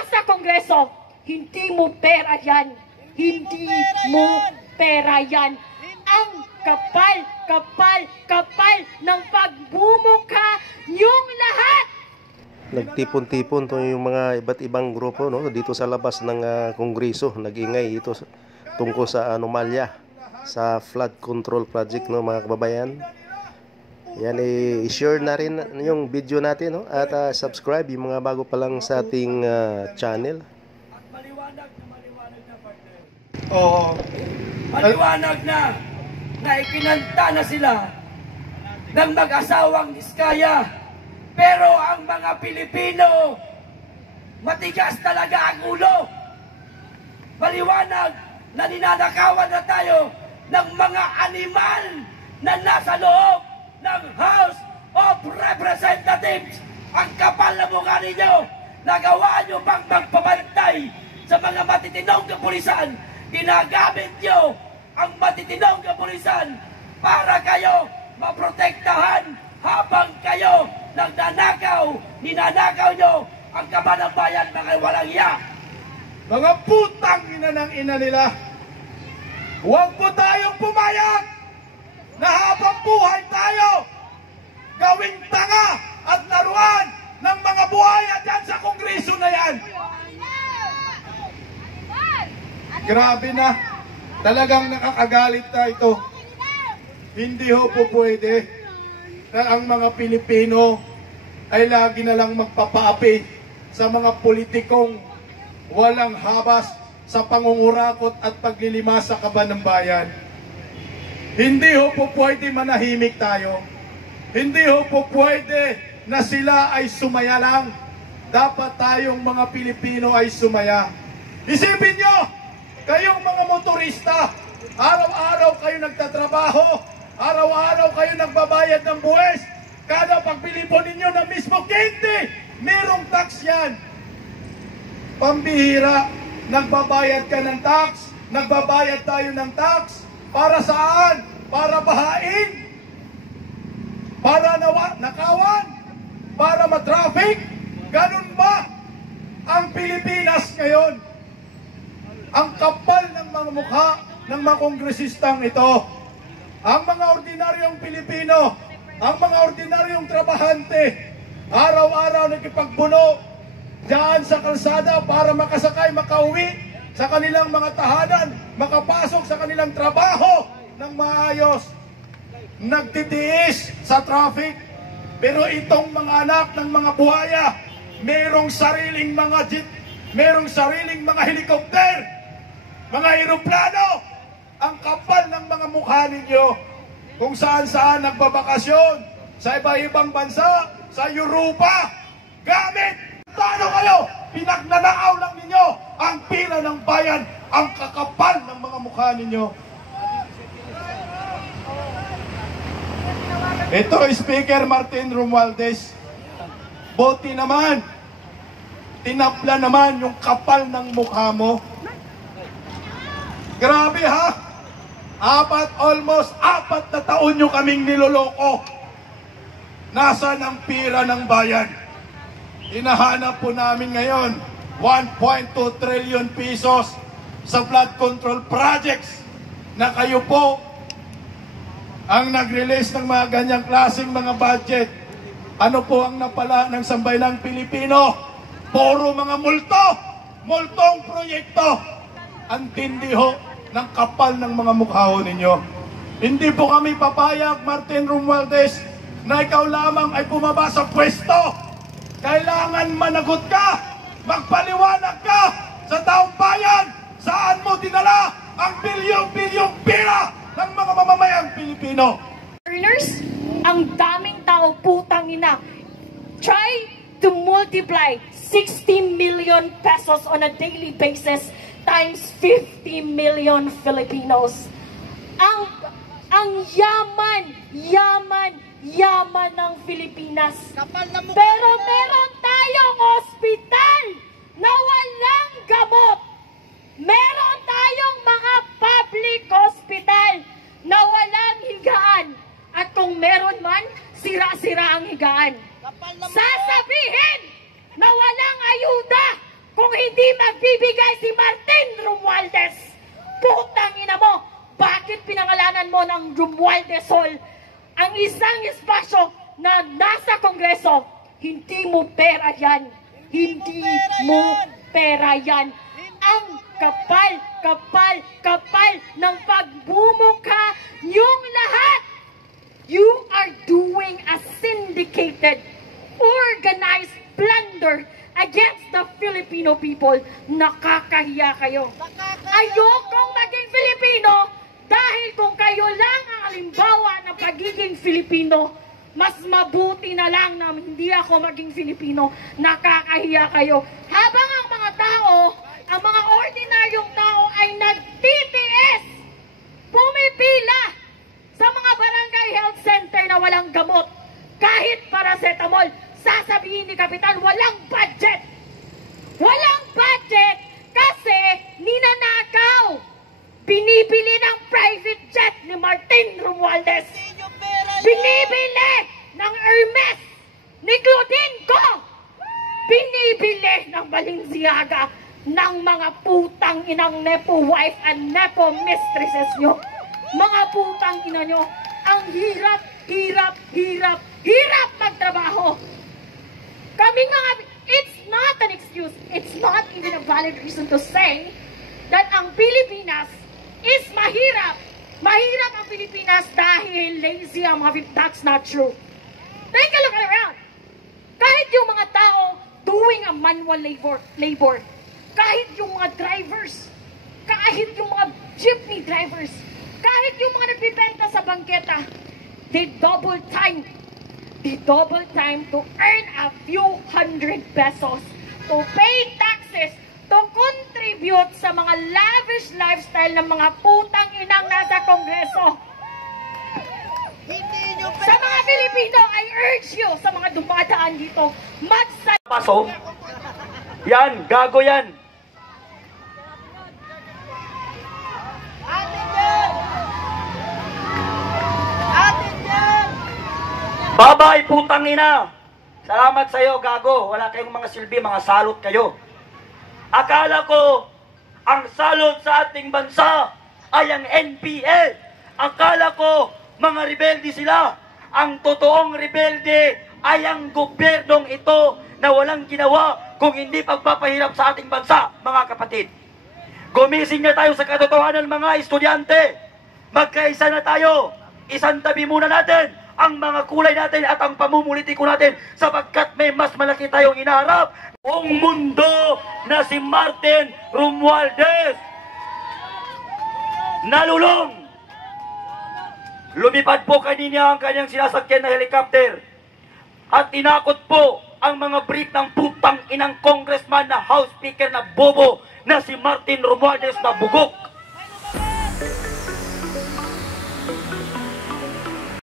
nasa Kongreso, hindi mo pera yan. Hindi mo pera yan. Ang kapal ng pagbumukha niyong lahat. Nagtipon-tipon to yung mga iba't ibang grupo, no, dito sa labas ng Kongreso. Nag-ingay ito tungkol sa anomalya sa flood control project, no, mga kababayan. Yan, i-share na rin yung video natin, no, at subscribe yung mga bago pa lang sa ating channel. Oo. Maliwanag na ikinanta na sila ng mag-asawang Diskaya. Pero ang mga Pilipino, matigas talaga ang ulo. Maliwanag na ninanakawan na tayo ng mga animal na nasa loob ng House of Representatives. Ang kapal na mukha ninyo, nagawa nyo pang magpabantay sa mga matitinong kapulisan. Ginagamit nyo ang matitinong kapulisan para kayo maprotektahan habang kayo nagnanakaw, ninanakaw nyo ang kaban ng bayan, mga walang iya. Mga putang ina ng ina nila, huwag po tayong pumayag na habang buhay tayo gawing tanga at laruan ng mga buhaya dyan sa Kongreso na yan. Grabe na, talagang nakakagalit na ito. Hindi ho po pwede na ang mga Pilipino ay lagi na lang magpapaapi sa mga politikong walang habas sa pangungurakot at paglilimas sa kaban ng bayan. Hindi ho po pwede manahimik tayo. Hindi ho po pwede na sila ay sumaya lang. Dapat tayong mga Pilipino ay sumaya. Isipin nyo, kayong mga motorista, araw-araw kayo nagtatrabaho, araw-araw kayo nagbabayad ng buwes. Kada pagbili po ninyo na mismo candy, merong tax yan. Pambihira, nagbabayad ka ng tax, nagbabayad tayo ng tax. Para saan? Para bahain? Para nakawan? Para matraffic? Ganun ba ang Pilipinas ngayon? Ang kapal ng mga mukha ng mga kongresistang ito. Ang mga ordinaryong Pilipino, ang mga ordinaryong trabahante, araw-araw nakipagbuno diyan sa kalsada para makasakay, makauwi sa kanilang mga tahanan, makapasok sa kanilang trabaho ng maayos. Nagtitiis sa traffic. Pero itong mga anak ng mga buhaya, merong sariling mga jeep, merong sariling mga helikopter, mga eroplano. Ang kapal ng mga mukha ninyo, kung saan-saan nagbabakasyon, sa iba-ibang bansa, sa Europa, gamit. Paano kayo? Pinagnanaaw lang ninyo ang pila ng bayan, ang kakapal ng mga mukha ninyo. Ito, Speaker Martin Romualdez, buti naman, tinapla naman yung kapal ng mukha mo. Grabe ha? Almost apat na taon nyo kaming niloloko. Nasaan ang pira ng bayan? Hinahanap po namin ngayon 1.2 trillion pesos sa flood control projects na kayo po ang nag-release ng mga ganyang klaseng mga budget. Ano po ang napala ng sambayanang Pilipino? Puro mga multong proyekto. Ang tindi ho ng kapal ng mga mukha ho ninyo. Hindi po kami papayag, Martin Romualdez, na ikaw lamang ay bumaba sa pwesto. Kailangan managot ka, magpaliwanag ka sa taong bayan, saan mo dinala ang bilyong-bilyong pira ng mga mamamayang Pilipino. Earners, ang daming tao, putang ina. Try to multiply 60 million pesos on a daily basis times 50 million Filipinos. Ang yaman ng Pilipinas. Pero meron tayong ospital na walang gamot. Meron tayong mga public hospital na walang higaan. At kung meron man, sira-sira ang higaan. Sasabihin na walang ayuda kung Hindi magbibigay si Martin Romualdez. Putang ina mo, bakit pinangalanan mo ng Romualdez Hall ang isang espasyo na nasa Kongreso? Hindi mo pera yan. Hindi mo pera yan. Ang kapal ng pagbumukha niyong lahat. You are doing a syndicated, organized plunder against the Filipino people. Nakakahiya kayo. Ayokong maging Filipino dahil kung kayo lang ang halimbawa ng pagiging Filipino, mas mabuti na lang na hindi ako maging Filipino. Nakakahiya kayo. Habang ang mga tao, ang mga ordinaryong tao ay nagtitiis, pumipila sa mga barangay health center na walang gamot. Kahit paracetamol, sasabihin ni Kapitan, walang budget. Walang budget kasi ninanakaw. Binibili ng private jet ni Martin Romualdez. Binibili ng Hermes ni Glodinko. Binibili ng Balenciaga ng mga putang inang nepo wife and nepo mistresses nyo. Mga putang ina nyo, ang hirap magtrabaho. Kaming mga, it's not an excuse, it's not even a valid reason to say that ang Pilipinas is mahirap. Mahirap ang Pilipinas dahil lazy ang mga Pilipino. That's not true. Take a look around. Kahit yung mga tao doing a manual labor, kahit yung mga drivers, kahit yung mga jeepney drivers, kahit yung mga nagbibenta sa bangketa, they double time to earn a few hundred pesos, to pay taxes, to contribute sa mga lavish lifestyle ng mga putang inang nasa Kongreso. Sa mga Pilipino, I urge you, sa mga dumadaan dito, Paso. Yan, gago yan. Babay, putang ina! Salamat sa'yo, gago. Wala kayong mga silbi, mga salot kayo. Akala ko, ang salot sa ating bansa ay ang NPA. Akala ko, mga rebelde sila. Ang totoong rebelde ay ang gobyernong ito na walang ginawa kung hindi pagpapahirap sa ating bansa, mga kapatid. Gumising na tayo sa katotohanan, mga estudyante. Magkaisa na tayo. Isang tabi muna natin ang mga kulay natin at ang pamumulitiko natin sapagkat may mas malaki tayong inaharap. Buong mundo na si Martin Romualdez nalulong. Lumipad po kanina ang kanyang sinasakyan na helicopter at tinakot po ang mga brief ng putang inang congressman na House Speaker na bobo na si Martin Romualdez na bugok.